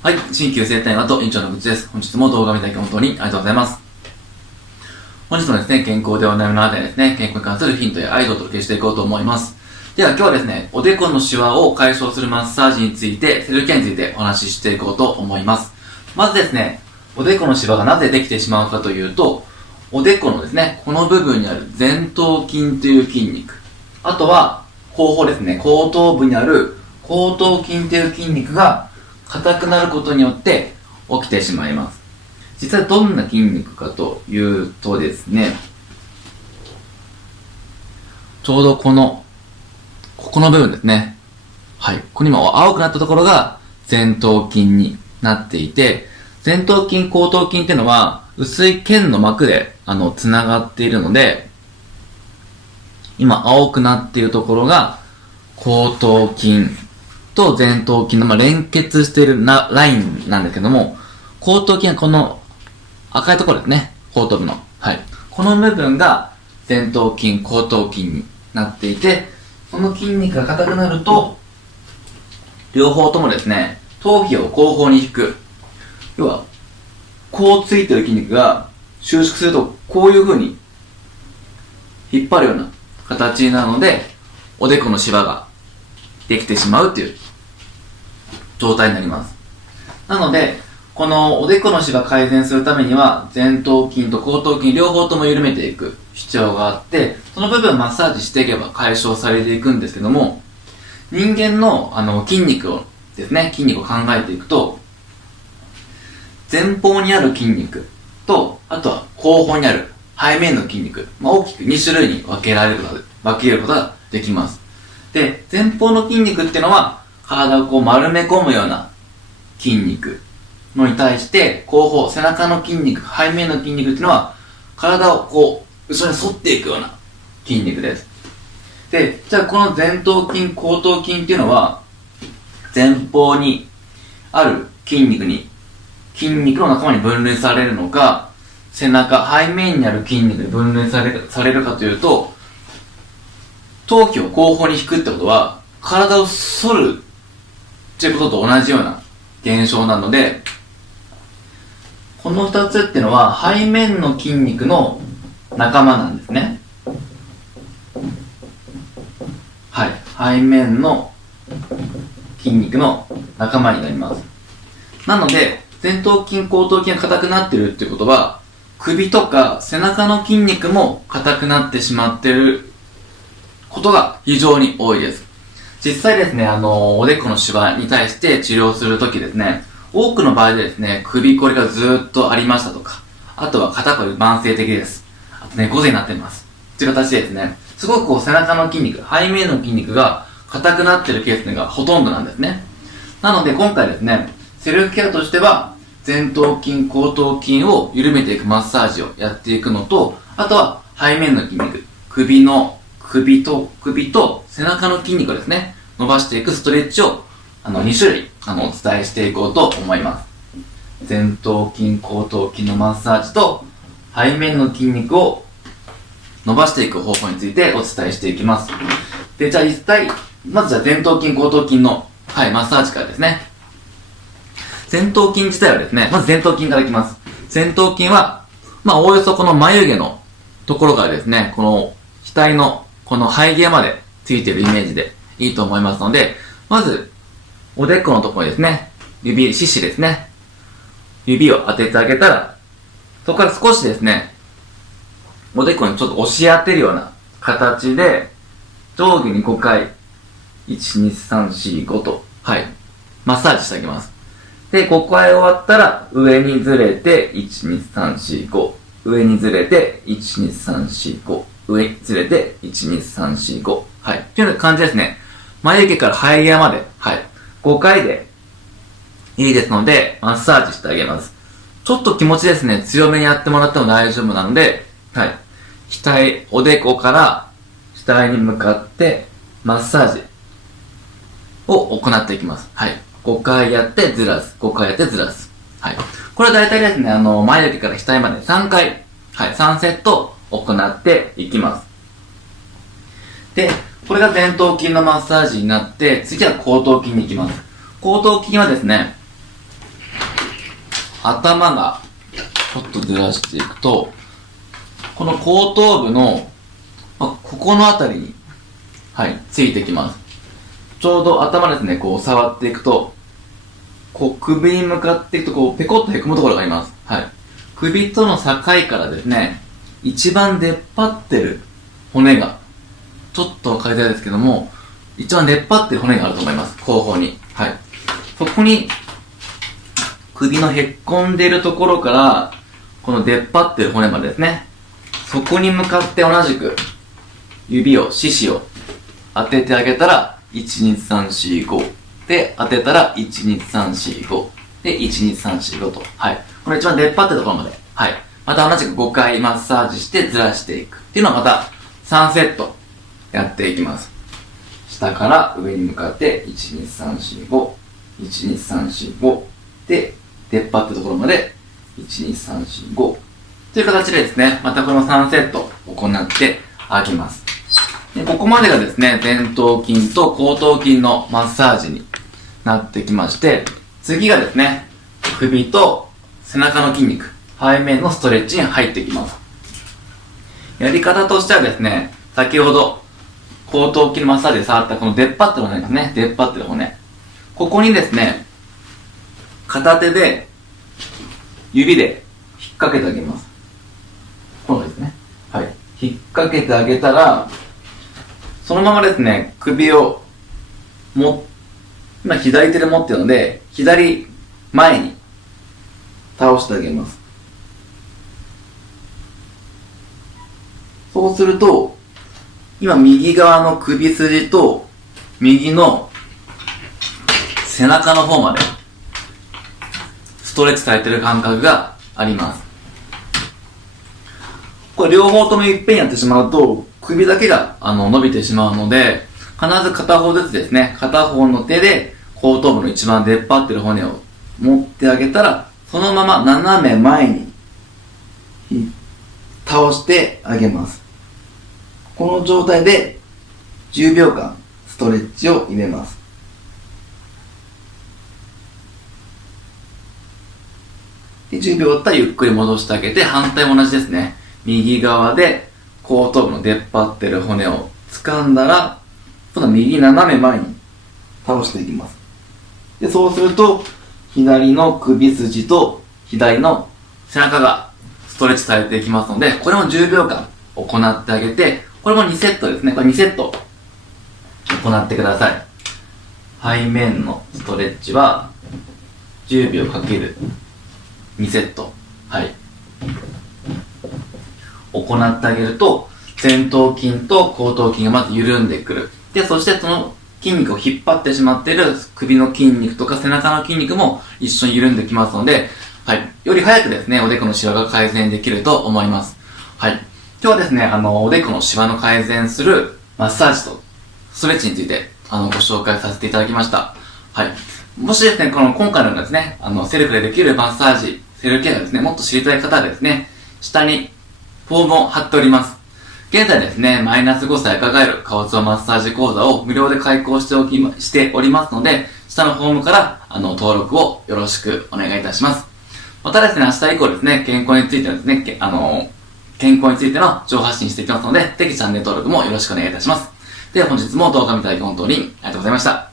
はい、新旧生態和と院長の口です。本日も動画を見ていただき本当にありがとうございます。本日もですね、健康でお悩みのあたりですね、健康に関するヒントやアイデアをお届けしていこうと思います。では今日はですね、おでこのシワを解消するマッサージについて、セルフケアについてお話ししていこうと思います。まずですね、おでこのシワがなぜできてしまうかというと、おでこのですね、この部分にある前頭筋という筋肉、あとは後方ですね、後頭部にある後頭筋という筋肉が硬くなることによって起きてしまいます。実はどんな筋肉かというとですね、ちょうどここの部分ですね。はい。ここにも青くなったところが前頭筋になっていて、前頭筋、後頭筋っていうのは薄い腱の膜で繋がっているので、今青くなっているところが後頭筋と前頭筋の連結しているラインなんですけども、後頭筋はこの赤いところですね。後頭部の。はい。この部分が前頭筋、後頭筋になっていて、その筋肉が硬くなると、両方ともですね、頭皮を後方に引く。要は、こうついてる筋肉が収縮すると、こういう風に引っ張るような形になるので、おでこのシワができてしまうっていう状態になります。なので、このおでこのシワ改善するためには、前頭筋と後頭筋両方とも緩めていく必要があって、その部分をマッサージしていけば解消されていくんですけども、人間の筋肉をですね、筋肉を考えていくと、前方にある筋肉と、あとは後方にある背面の筋肉、大きく2種類に分けることができます。で、前方の筋肉っていうのは、体をこう丸め込むような筋肉のに対して、後方、背中の筋肉、背面の筋肉っていうのは、体をこう、後ろに反っていくような筋肉です。で、じゃあこの前頭筋、後頭筋っていうのは、前方にある筋肉の仲間に分類されるのか、背中、背面にある筋肉に分類されるかというと、頭皮を後方に引くってことは、体を反るっていうことと同じような現象なので、この二つっていうのは背面の筋肉の仲間なんですね。はい。背面の筋肉の仲間になります。なので、前頭筋、後頭筋が硬くなってるっていうことは、首とか背中の筋肉も硬くなってしまっていることが非常に多いです。実際ですね、おでこのシワに対して治療するときですね、多くの場合でですね、首こりがずーっとありましたとか、あとは肩こり慢性的です。あと猫背になっています。という形でですね、すごくこう背中の筋肉、背面の筋肉が硬くなっているケースがほとんどなんですね。なので今回ですね、セルフケアとしては、前頭筋、後頭筋を緩めていくマッサージをやっていくのと、あとは背面の筋肉、首と背中の筋肉をですね、伸ばしていくストレッチを2種類お伝えしていこうと思います。前頭筋、後頭筋のマッサージと背面の筋肉を伸ばしていく方法についてお伝えしていきます。で、じゃあまず前頭筋、後頭筋の、マッサージからですね。前頭筋自体はですね、まず前頭筋からいきます。前頭筋は、おおよそこの眉毛のところからですね、この額のこの生え際までついているイメージでいいと思いますので、まず、おでこのところにですね、四肢ですね。指を当ててあげたら、そこから少しですね、おでこにちょっと押し当てるような形で、上下に5回、1、2、3、4、5と、マッサージしてあげます。で、5回終わったら、上にずれて、1、2、3、4、5。上にずれて、1、2、3、4、5。上にずれて、1、2、3、4、5。というような感じですね。眉毛から生え際まで、5回でいいですので、マッサージしてあげます。ちょっと気持ちですね、強めにやってもらっても大丈夫なので、おでこから額に向かってマッサージを行っていきます。5回やってずらす。5回やってずらす。これは大体ですね、眉毛から額まで3回、3セット行っていきます。で、これが前頭筋のマッサージになって、次は後頭筋に行きます。後頭筋はですね、頭がちょっとずらしていくと、この後頭部の、ここのあたりに、ついてきます。ちょうど頭ですね、こう触っていくと、こう首に向かっていくと、こうペコッとへこむところがあります。首との境からですね、一番出っ張ってる骨が、ちょっとわかりづらいですけども、一番出っ張ってる骨があると思います。後方に。そこに、首のへっこんでいるところから、この出っ張ってる骨までですね、そこに向かって同じく、四肢を当ててあげたら、1,2,3,4,5。で、当てたら、1,2,3,4,5。で、1,2,3,4,5 と。これ一番出っ張ってるところまで。また同じく5回マッサージしてずらしていく。っていうのをまた3セットやっていきます。下から上に向かって、1,2,3,4,5。1,2,3,4,5。で、出っ張ってるところまで、1,2,3,4,5。という形でですね、またこの3セット行ってあげます。でここまでがですね、前頭筋と後頭筋のマッサージになってきまして、次がですね、首と背中の筋肉、背面のストレッチに入ってきます。やり方としてはですね、先ほど後頭筋のマッサージで触ったこの出っ張ってる骨ですね、出っ張ってる骨。ここにですね、片手で指で引っ掛けてあげます。このですね。引っ掛けてあげたら、そのままですね、首を今左手で持ってるので、左前に倒してあげます。そうすると、今右側の首筋と右の背中の方までストレッチされてる感覚があります。これ両方ともいっぺんやってしまうと首だけが伸びてしまうので、必ず片方ずつですね、片方の手で後頭部の一番出っ張ってる骨を持ってあげたら、そのまま斜め前に倒してあげます。この状態で10秒間ストレッチを入れます。で10秒終わったらゆっくり戻してあげて、反対も同じですね。右側で後頭部の出っ張ってる骨を掴んだら、今度は右斜め前に倒していきます。で、そうすると、左の首筋と左の背中がストレッチされていきますので、これも10秒間行ってあげて、これも2セットですね。これ2セット行ってください。背面のストレッチは10秒かける2セット。行ってあげると、前頭筋と後頭筋がまず緩んでくる。で、そしてその筋肉を引っ張ってしまっている首の筋肉とか背中の筋肉も一緒に緩んできますので、より早くですね、おでこのシワが改善できると思います。今日はですね、おでこのシワの改善するマッサージとストレッチについて、ご紹介させていただきました。もしですね、今回のようなですね、セルフでできるマッサージ、セルフケアがですね、もっと知りたい方はですね、下にフォームを貼っております。現在ですね、マイナス5歳若返る顔つぼマッサージ講座を無料で開講しておりますので、下のフォームから登録をよろしくお願いいたします。またですね、明日以降ですね、健康についてのですね、健康についての情報発信していきますので、ぜひチャンネル登録もよろしくお願いいたします。では本日も動画見ただき本当にありがとうございました。